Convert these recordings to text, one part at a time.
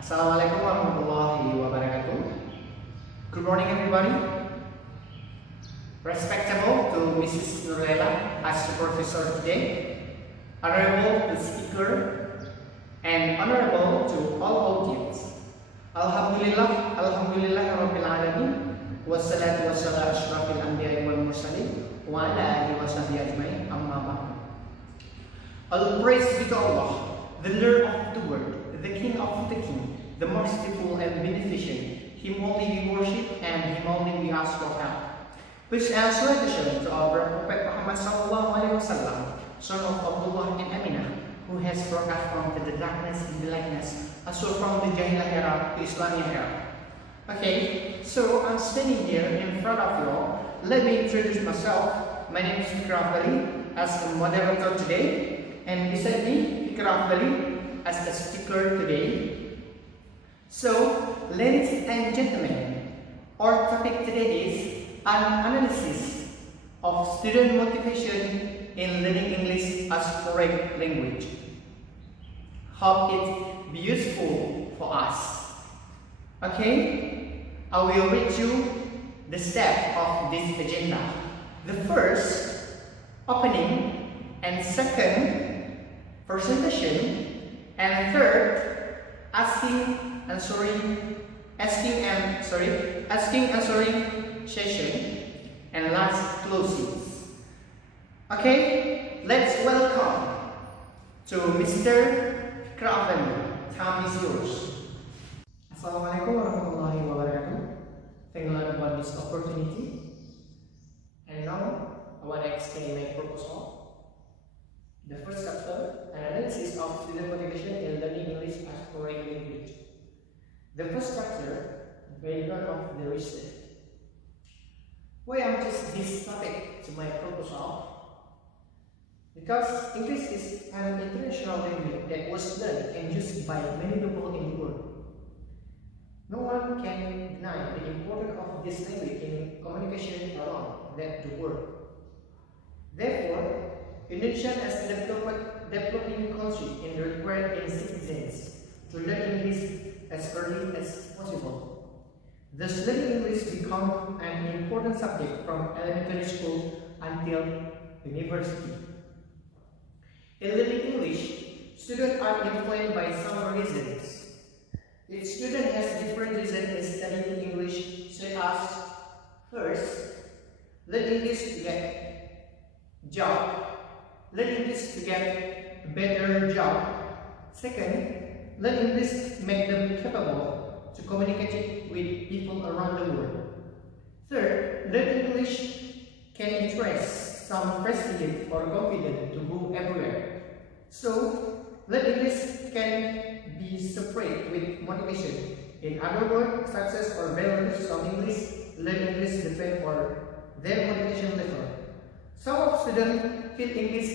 Assalamualaikum warahmatullahi wabarakatuh. Good morning, everybody. Respectable to Mrs. Nurlela as the professor today, honorable the speaker, and honorable to all audience. Alhamdulillah, Rabbil Alamin, wassalatu wassalamu asyrafil anbiya'i wal mursalin, wa ala alihi wa sahbihi ajma'in, amma ba'd. All praise be to Allah, the Lord of the world, the King of the King, the merciful and beneficent. Him only we worship and Him only we ask for help. Peace and salutation to our Prophet Muhammad sallallahu alaihi wasallam, son of Abdullah and Aminah, who has brought us from the darkness and the lightness, also from the Jahiliyah era to Islamic era. Okay, so I'm standing here in front of you all. Let me introduce myself. My name is Fikr Afdali as the moderator today. And beside me, Fikr Afdali as the speaker today. So, ladies and gentlemen, our topic today is an analysis of student motivation in learning English as foreign language. Hope it be useful for us. Okay, I will read you the step of this agenda. The first, opening, and second, presentation, and third, asking and answering session, and last closings. Okay, let's welcome to Mr. Fikr Afdali. Time is yours. Assalamualaikum warahmatullahi wabarakatuh. Thank you for this opportunity. And now I want to explain my proposal. The first chapter, an analysis of student motivation in learning English as foreign language. The first chapter, background of the research. Why I choose this topic to my proposal? Because English is an international language that was learned and used by many people in the world. No one can deny the importance of this language in communication around the world. Therefore, Indonesia as a developing country and required its citizens to learn English as early as possible. Thus, learning English becomes an important subject from elementary school until university. In learning English, students are influenced by some reasons. Each student has different reasons in studying English, such as first, learn English to get job. Learn English to get a better job. Second, learn English to make them capable to communicate with people around the world. Third, learn English can interest some president or confident to go everywhere. So, learn English can be separate with motivation. In other words, success or benefits of English, learn English depend on their motivation level. Some students feel English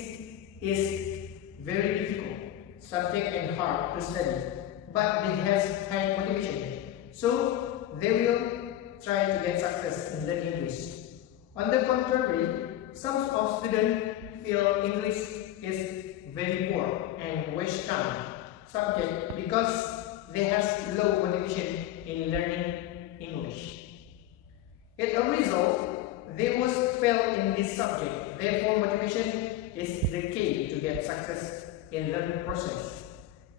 is very difficult subject and hard to study, but they have high motivation, so they will try to get success in learning English. On the contrary, some of students feel English is very poor and waste time subject because they have low motivation in learning English. As a result, they must fail in this subject. Therefore, motivation is the key to get success in learning process.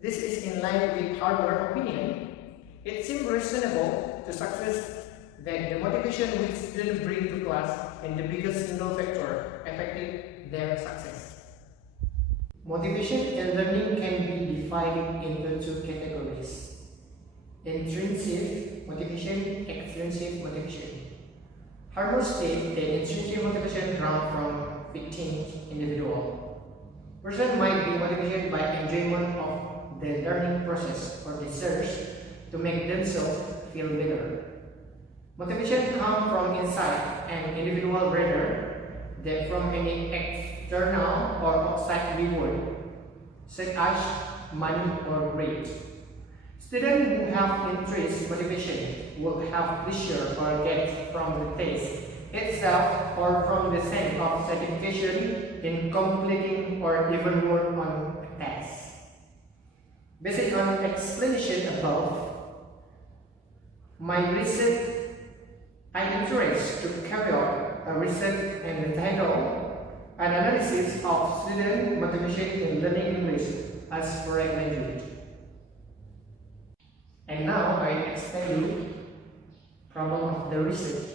This is in line with our opinion. It seems reasonable to success that the motivation which students bring to class is the biggest single factor affecting their success. Motivation in learning can be divided into two categories: intrinsic motivation, extrinsic motivation. Harmer states that intrinsic motivation comes from within individual. Person might be motivated by enjoyment of the learning process or research to make themselves feel better. Motivation comes from inside an individual rather than from any external or outside reward, such as money or grades. Students who have intrinsic motivation will have pleasure or get from the test itself or from the sense of satisfaction in completing or even more on a test. Based on explanation above, My research I interest to carry out a research and entitled An Analysis of Student Motivation in Learning English as Foreign Language. And now I explain you problem of the research.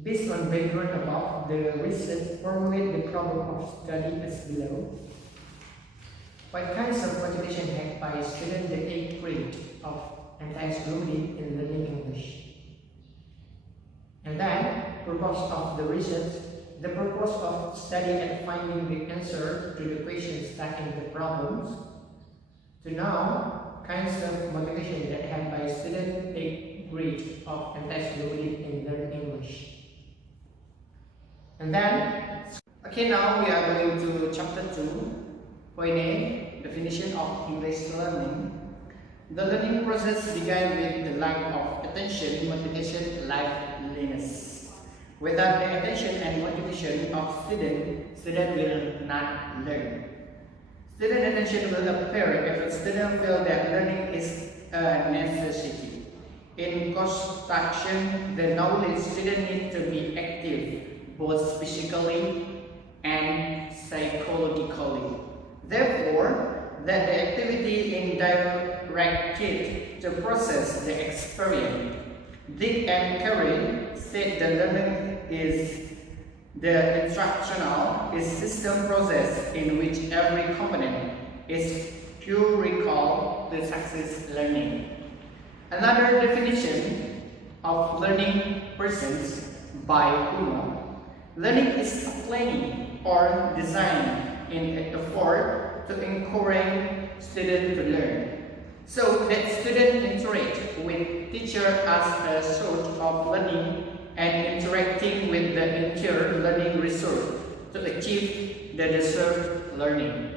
Based on background above, the research formulate the problem of study as below. What kinds of motivation had by students the 8th grade of anti-exclusion in learning English? And then, purpose of the research, the purpose of study and finding the answer to the questions stuck in the problems. To now, kinds of motivation that had by student 8th grade of anti-exclusion in learning English. And then, okay, now we are going to chapter 2, point A, definition of English learning. The learning process began with the lack of attention, motivation, liveliness. Without the attention and motivation of student will not learn. Student attention will appear if a student feels that learning is a necessity. In construction, the knowledge student need to be active, both physically and psychologically. Therefore, that the activity is directed to process the experience. Dick and Carey said the learning is the instructional system process in which every component is crucial to success learning. Another definition of learning presents by Bruno. Learning is a planning or design in an effort to encourage students to learn. So that students interact with teacher as a sort of learning and interacting with the entire learning resource to achieve the deserved learning.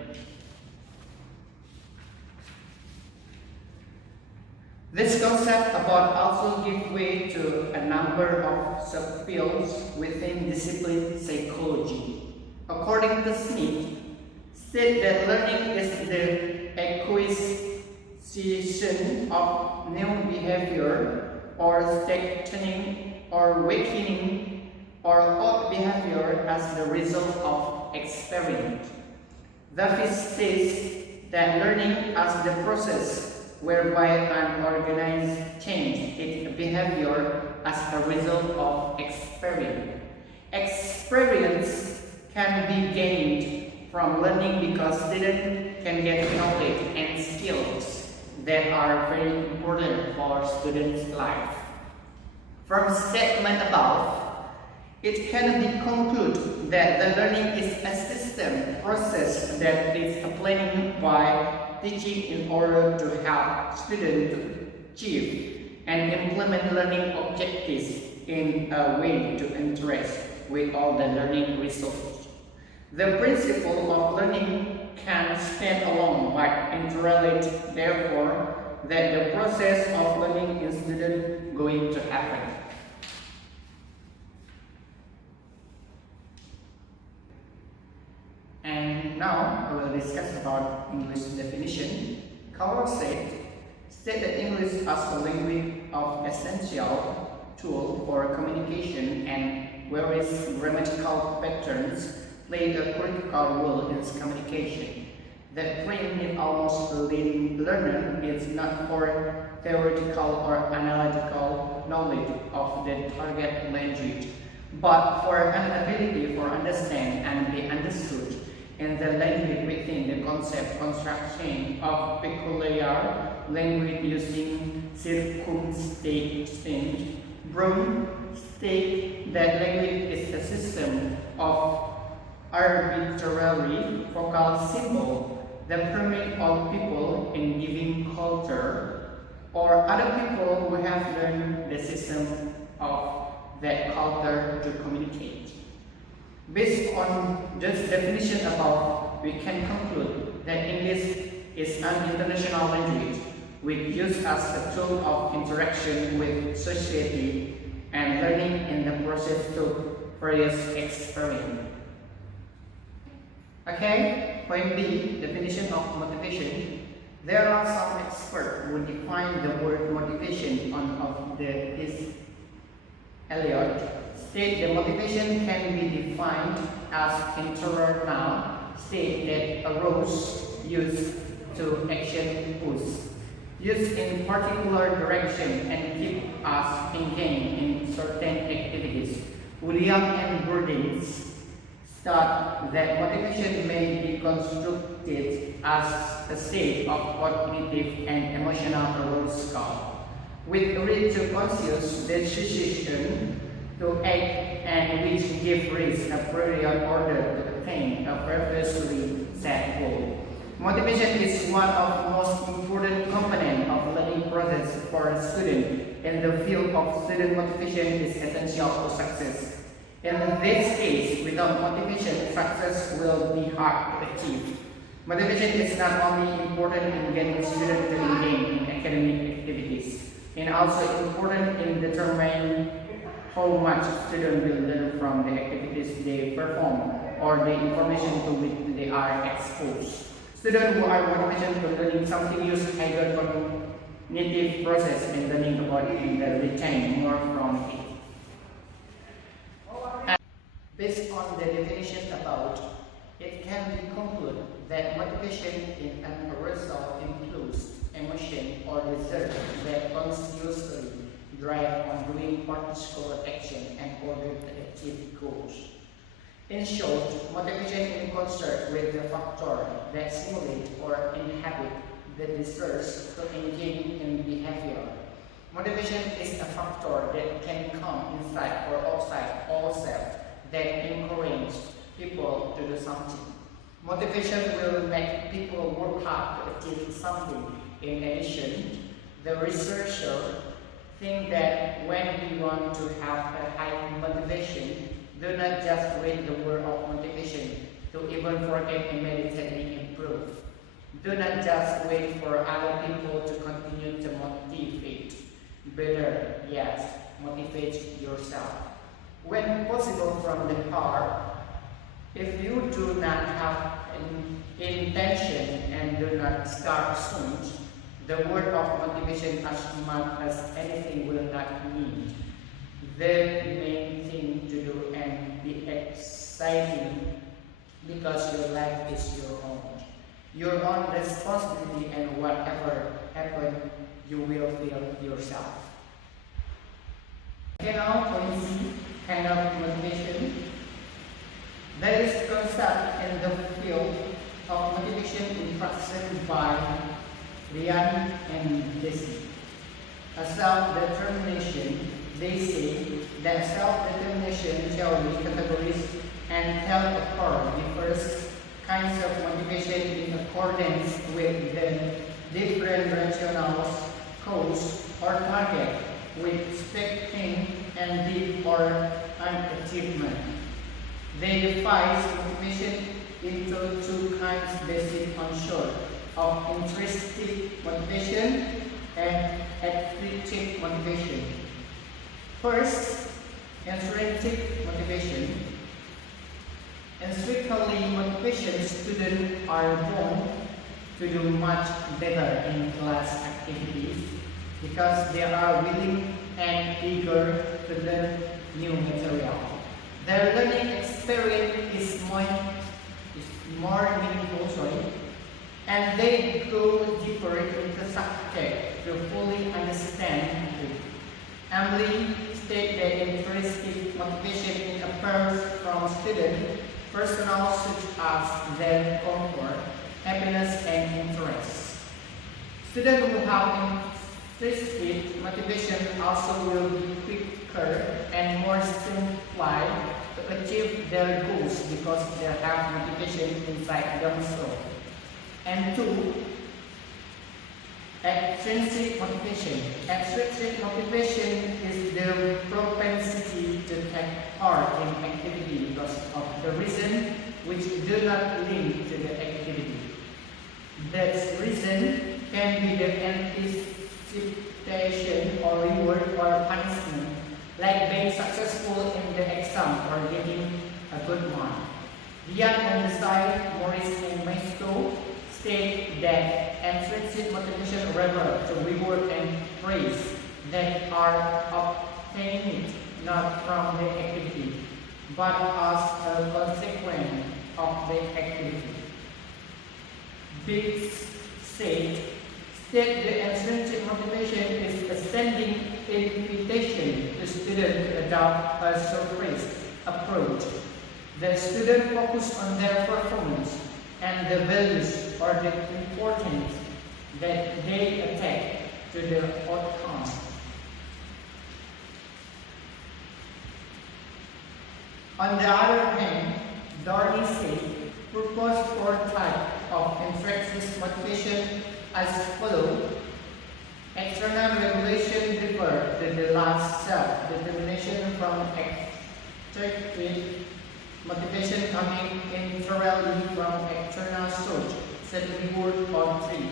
This concept about also gives way to a number of subfields within discipline psychology. According to Smith, said that learning is the acquisition of new behavior or strengthening or weakening or old behavior as the result of experiment. Davis states that learning as the process whereby an organism changes its behavior as a result of experiment. Experience can be gained from learning because students can get knowledge and skills that are very important for students' life. From statement above, it can be concluded that the learning is a system process that is a planning by teaching in order to help students to achieve and implement learning objectives in a way to interest with all the learning resources. The principle of learning can stand alone but interrelate, therefore, that the process of learning is student going to happen. And now I will discuss about English definition. Carl said that English as a language of essential tool for communication and various grammatical patterns play a critical role in communication. That brain in almost learner is not for theoretical or analytical knowledge of the target language, but for an ability for understand and be understood in the language within the concept construction of peculiar language using circumstance. Brown state that language is a system of arbitrary vocal symbol that permit all people in given culture or other people who have learned the system of that culture to communicate. Based on this definition above, we can conclude that English is an international language which used as a tool of interaction with society and learning in the process through various experiments. Okay, point B, definition of motivation. There are some experts who define the word motivation on of his Eliot state the motivation can be defined as internal state that arose used to action push, used in particular direction and keep us engaged in certain activities. William and Burdens state that motivation may be constructed as a state of cognitive and emotional arousal, with reach to conscious decision to act and which give rise a prior order to attain a previously set goal. Motivation is one of the most important components of learning process for a student. In the field of student motivation is essential to success. In this case, without motivation, success will be hard to achieve. Motivation is not only important in getting students to engage in academic activities, it is also important in determining how much students will learn from the activities they perform or the information to which they are exposed. Students who are motivated to learning something use higher cognitive process in learning about it and retain more from it. And based on the definition about, it can be concluded that motivation in an arousal includes emotion or desire that consciously drive on doing particular action and order to achieve goals. In short, motivation in concert with the factor that stimulate or inhibit the desires to engage in behavior. Motivation is a factor that can come inside or outside ourselves that encourage people to do something. Motivation will make people work hard to achieve something. In addition, the researcher think that when we want to have a high motivation, do not just read the word of motivation to even forget immediately improve. Do not just wait for other people to continue to motivate. Better yet, motivate yourself. When possible from the heart, if you do not have an intention and do not start soon, the word of motivation as much as anything will not need. The main thing to do and be exciting because your life is your own. Your own responsibility and whatever happens, you will feel yourself. Okay, now policy kind of motivation. There is concept in the field of motivation instruction by Ryan and Jesse. A self-determination, they say that self-determination theory categories and tell apart different kinds of motivation in accordance with the different rationales, cause, or target, with expecting and deep or an achievement. They divide motivation into two kinds based on short of intrinsic motivation and extrinsic motivation. First, intrinsic motivation. Intrinsically motivation, students are born to do much better in class activities because they are willing and eager to learn new material. Their learning experience is more meaningful, and they go deeper into subject to fully understand it. Emily stated that intrinsic motivation appears from students' personal such as their comfort, happiness, and interest. Students who have intrinsic motivation also will be quicker and more streamlined to achieve their goals because they have motivation inside themselves. And two, extrinsic motivation. Extrinsic motivation is the propensity to take part in activity because of the reason which do not link to the activity. That reason can be the anticipation or reward or punishment, like being successful in the exam or getting a good mark. Diane and Desai, Morris and Maestro state that intrinsic motivation refers to reward and praise that are obtained not from the activity, but as a consequence of the activity. Big state the intrinsic motivation is a standing invitation to students to adopt a surface approach. The student focus on their performance and the values or the importance that they attach to the outcome. On the other hand, Dorney said, purpose or type of intrinsic motivation as follows. External regulation refers to the last self-determination from extrinsic motivation coming entirely from external source, set reward or treat,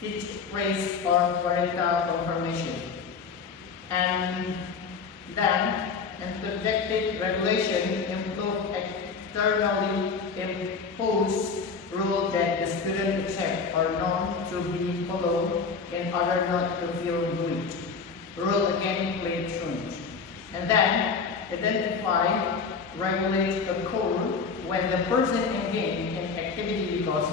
teach, praise, or parental confirmation. And then, interjected regulation implies externally imposed rules that the student accept or known to be followed in order not to feel bullied. Rule again play truth. And then, identify, regulate occur when the person engaged in activity because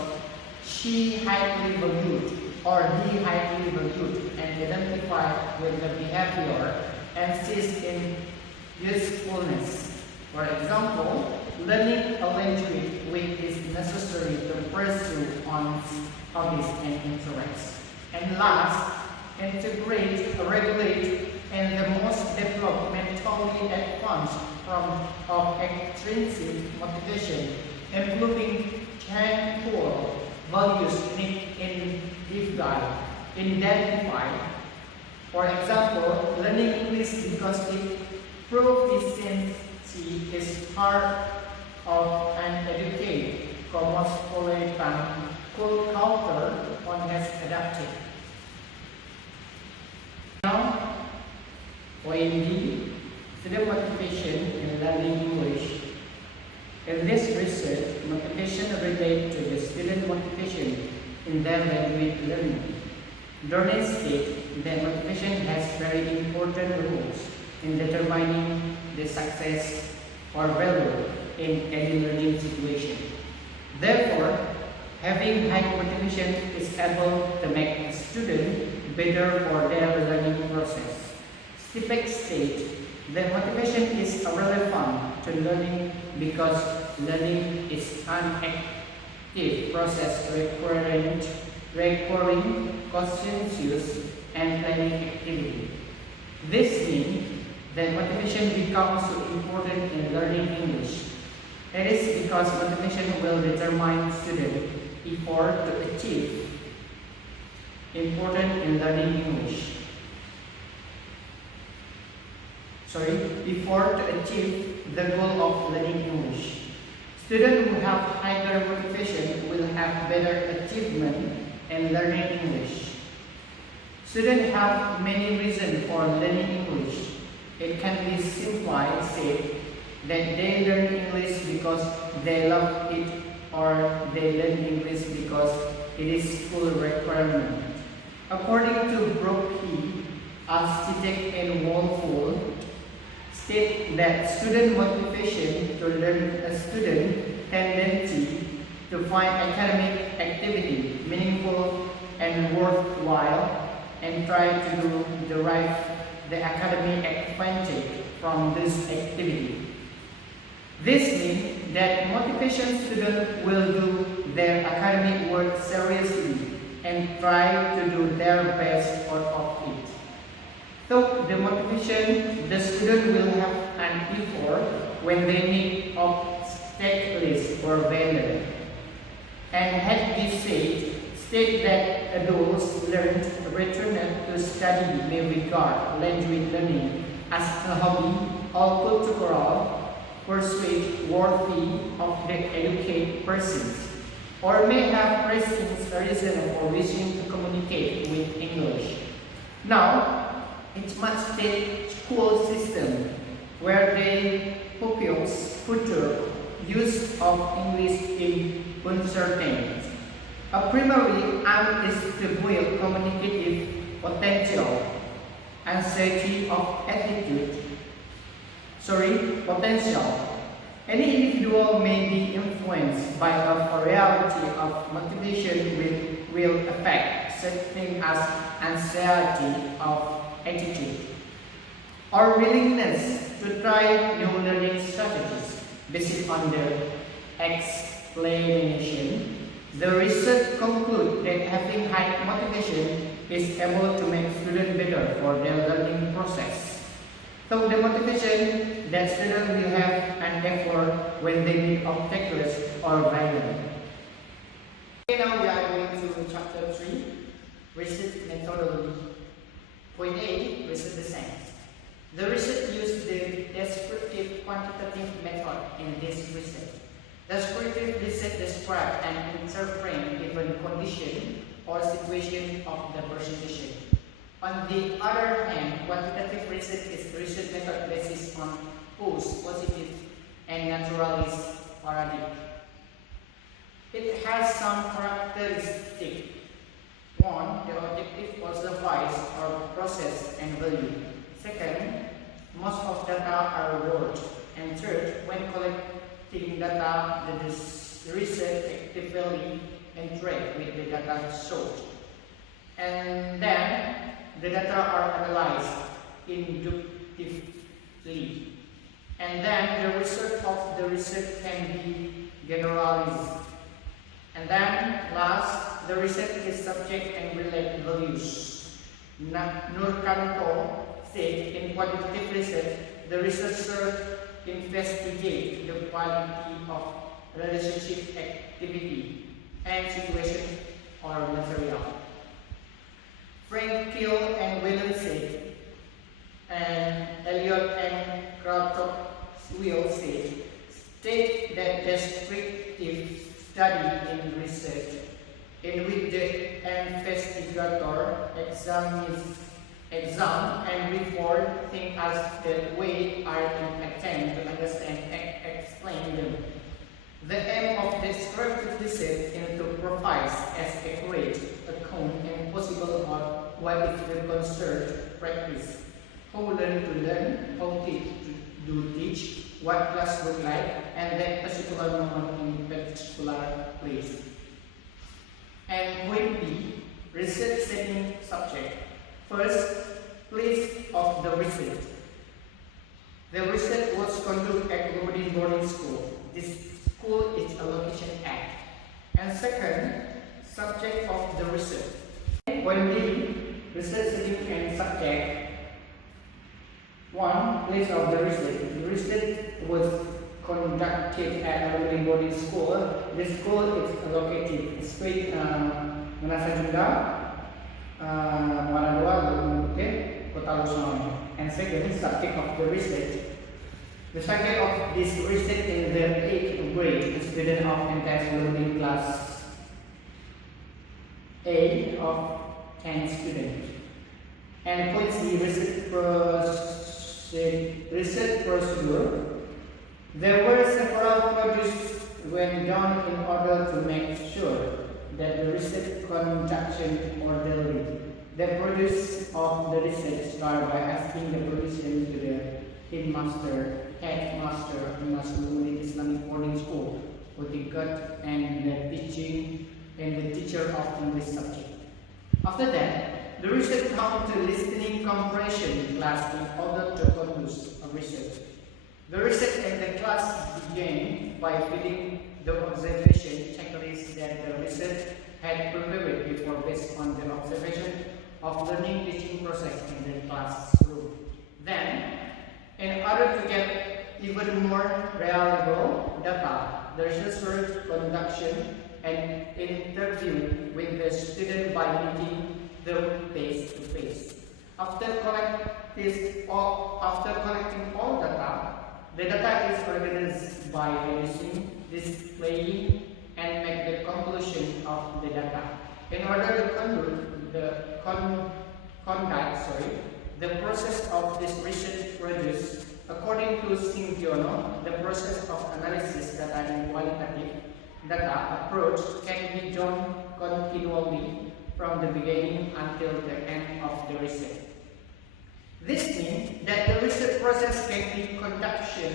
she highly valued or he highly valued and identify with the behavior and sees in usefulness. For example, learning a language which is necessary to pursue one's hobbies and interests. And last, integrate, regulate, and the most developmentally advanced form of extrinsic motivation, including core values in identify. For example, learning English because it proficiency is part of an educated, cosmopolitan culture one has adapted. Now, point D, student motivation in learning English. In this research, motivation relates to the student motivation in their language learning. Dorney states that motivation has very important roles in determining the success or value in any learning situation. Therefore, having high motivation is able to make a student better for their learning process. Stipek states that motivation is relevant to learning because learning is an active process requiring conscientious and planning activity. This means that motivation becomes so important in learning English. It is because motivation will determine student effort to achieve important in learning English. Effort to achieve the goal of learning English. Students who have higher motivation will have better achievement in learning English. Students have many reasons for learning English. It can be simply said that they learn English because they love it or they learn English because it is school requirement. According to Brooke, Architect and Wolful, state that student motivation to learn a student tendency to find academic activity meaningful and worthwhile and try to derive the academic advantage from this activity. This means that motivation students will do their academic work seriously and try to do their best out of it. So the motivation, the student will have an effort when they meet obstacles or failure. And had this state that adults learned return to study may regard language learning as a hobby or cultural pursuit worthy of the educated persons, or may have reason for wishing to communicate with English. Now, it must take school system where they focus future use of English in uncertain A primary aim is to build communicative potential, anxiety of potential. Any individual may be influenced by a variety of motivation will affect something as anxiety of attitude or willingness to try new learning strategies. Based on the explanation, the research concludes that having high motivation is able to make students better for their learning process. So the motivation that students will have an effort when they meet obstacles or violence. Okay, now we are going to chapter 3, research methodology. Point A, research design. The research used the descriptive quantitative method in this research. Descriptive research describes and interprets given condition or situation of the presentation. On the other hand, quantitative research is research method based on post, positive, and naturalist paradigm. It has some characteristics. 1. The objective observes or process and value. Second, most of data are word. And third, when collecting data, the research actively interact with the data sought. And then, the data are analyzed inductively. And then, the result of the research can be generalized. And then, last, the research is subject and relate values. Nurkanto said in quantitative research, the researcher investigate the quality of relationship activity and situation or material. Frank Kill and Whelan said, and Elliot and Krautrock-Will said, state that descriptive study in research in which the investigator examine and report things as the way are in attempt to understand and explain them. The aim of descriptive research is to provide as accurate account as possible of what is the concerned practice, how learn to learn, how teach to teach, what class look like, and that particular moment in particular place. And point B, research setting subject. First, place of the research. The research was conducted at Lodin boarding school. This school is a location act. And second, subject of the research. Point B, research setting and subject. 1. Place of the research. The research was conducted at Lodin boarding school. The school is located straight Menasa Junda, Maradoa, Kota Luzon. And second, subject of the research. The subject of this research in the 8th grade, the student of intensive learning class A of 10 students. And point C, research procedure. There were several projects went down in order to make sure that the research conduction orderly. The produce of the research started by asking the permission to the headmaster of Nasrul Islamic boarding school for the gut and the teaching and the teacher of English subject. After that, the research come to listening comprehension class in order to conduct a research. The research in the class began by filling the observation checklist that the research had prepared before based on the observation of learning teaching process in the classroom. Then, in order to get even more reliable data, the researcher conduction an interview with the student by meeting them face to face. After collecting all data, the data is organized by reducing, displaying, and make the conclusion of the data. In order to conduct the process of this research produce, according to Singiono, the process of analysis data in qualitative data approach can be done continually from the beginning until the end of the research. This means that the research process can be conducted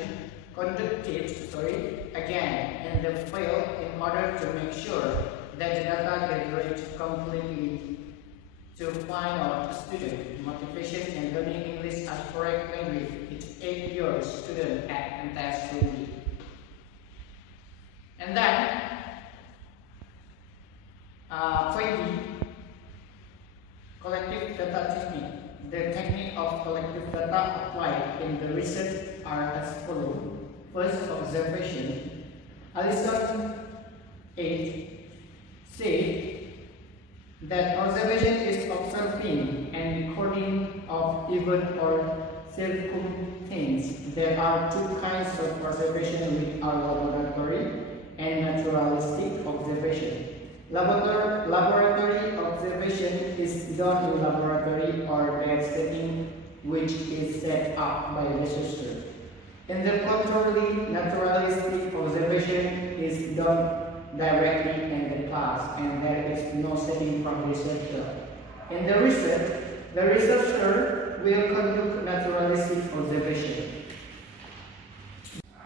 again in the field in order to make sure that the data gathered completely to find out student motivation in learning English as correct language each 8-year student at entire Juni. And then point B, collective data technique. The technique of collective data applied in the research are as follows. First, observation. Aristotle 8 said that observation is observing and recording of event or circumstance. There are two kinds of observation with our laboratory and naturalistic observation. Laboratory observation is done in laboratory or lab setting which is set up by researcher. In the contrary, naturalistic observation is done directly in the class and there is no setting from researcher. In the research, the researcher will conduct naturalistic observation.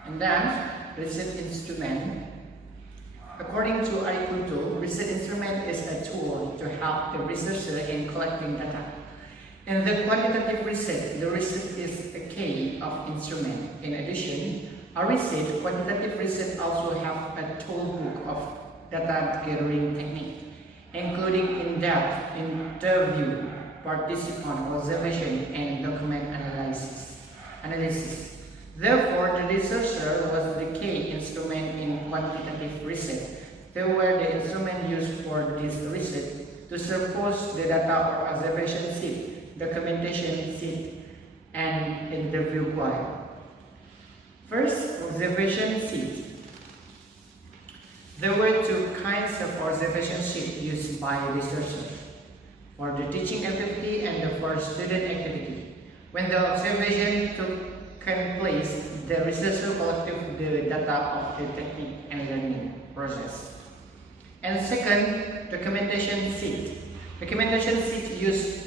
And then, research instrument. According to Aristotle, research instrument is a tool to help the researcher in collecting data. In the quantitative research, the research is a key of instrument. In addition, quantitative research also have a toolbook of data gathering technique, including in-depth interview, participant observation, and document analysis. Therefore, the researcher was the key instrument in quantitative research. They were the instrument used for this research to suppose the data or observation sheet, documentation sheet, and interview guide. First, observation sheet. There were two kinds of observation sheet used by researchers, for the teaching activity and for student activity. When the observation took place, the researcher collected the data of the technique and learning process. And second, documentation sheet. Documentation sheet used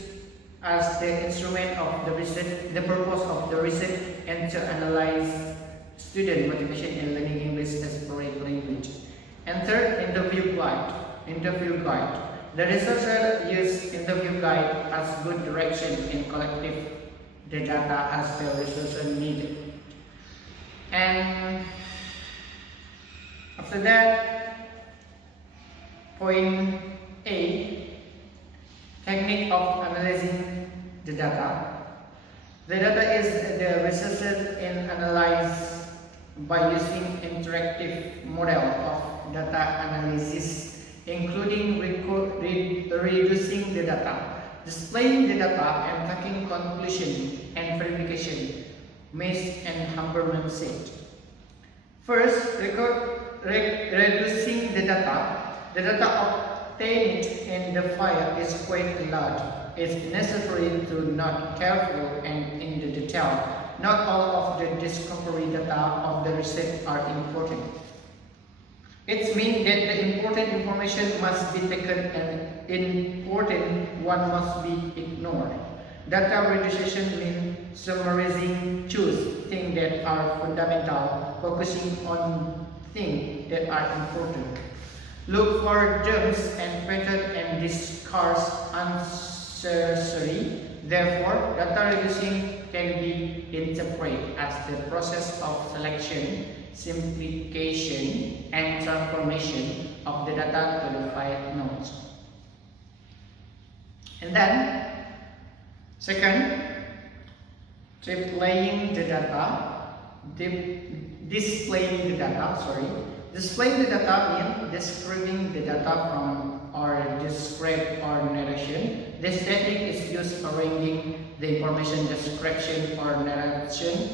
as the instrument of the research, the purpose of the research, and to analyze student motivation in learning English as correct language. And third, interview guide. The researcher used interview guide as good direction in collecting the data as the researcher needed. And after that, point A, technique of analyzing the data. The data is the researcher in analyze by using interactive model of data analysis, including reducing the data, displaying the data, and taking conclusion and verification, Miss and Humberman said. First, reducing the data. The data obtained in the file is quite large. It's necessary to note careful and in the detail. Not all of the discovery data of the research are important. It means that the important information must be taken and important one must be ignored. Data reduction means summarizing, choose things that are fundamental, focusing on things that are important. Look for terms and patterns and discard unnecessary. Therefore, data reducing can be interpreted as the process of selection, simplification, and transformation of the data to the file nodes. And then, second, displaying the data. Displaying the data means describing the data from or describe or narration. This technique is used for arranging the information description or narration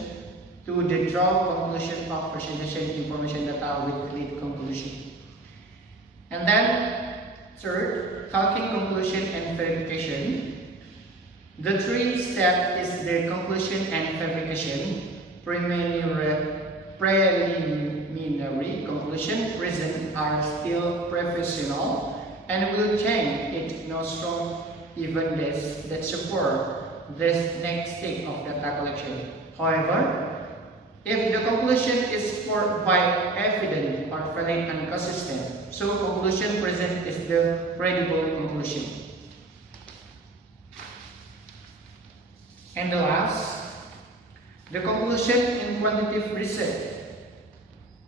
to the draw conclusion of presentation information data with lead conclusion. And then third, talking conclusion and verification. The three steps is the conclusion and verification. Preliminary conclusion, reasons are still professional, and will change it nostrum even this that support this next stage of data collection. However, if the conclusion is supported by evidence or valid and consistent, so conclusion present is the credible conclusion. And the last, the conclusion in quantitative research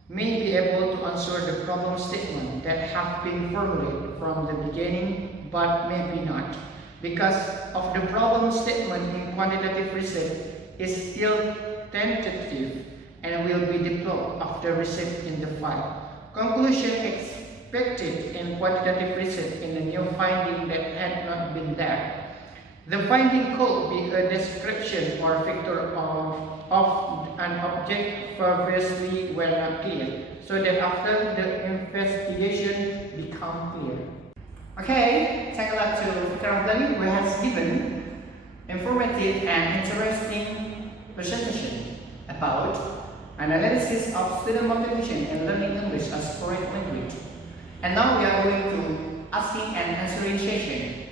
may be able to answer the problem statement that have been formulated from the beginning but maybe not, because of the problem statement in quantitative research is still tentative and will be developed after research in the file. Conclusion expected in quantitative research in a new finding that had not been there. The finding could be a description or factor of an object previously were not clear, so that after the investigation become clear. Okay, take a look to Fikar Abdali, who has given informative and interesting presentation about analysis of student motivation and learning English as foreign language. And now we are going to asking and answering session.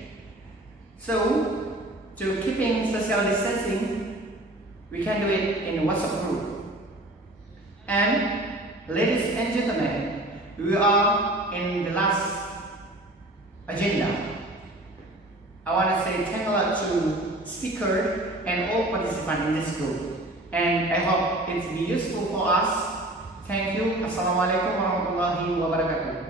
So, to keeping social distancing, we can do it in WhatsApp group. And ladies and gentlemen, we are in the last agenda. I want to say thank a lot to speaker and all participants in this group. And I hope it's be useful for us. Thank you. Assalamualaikum warahmatullahi wabarakatuh.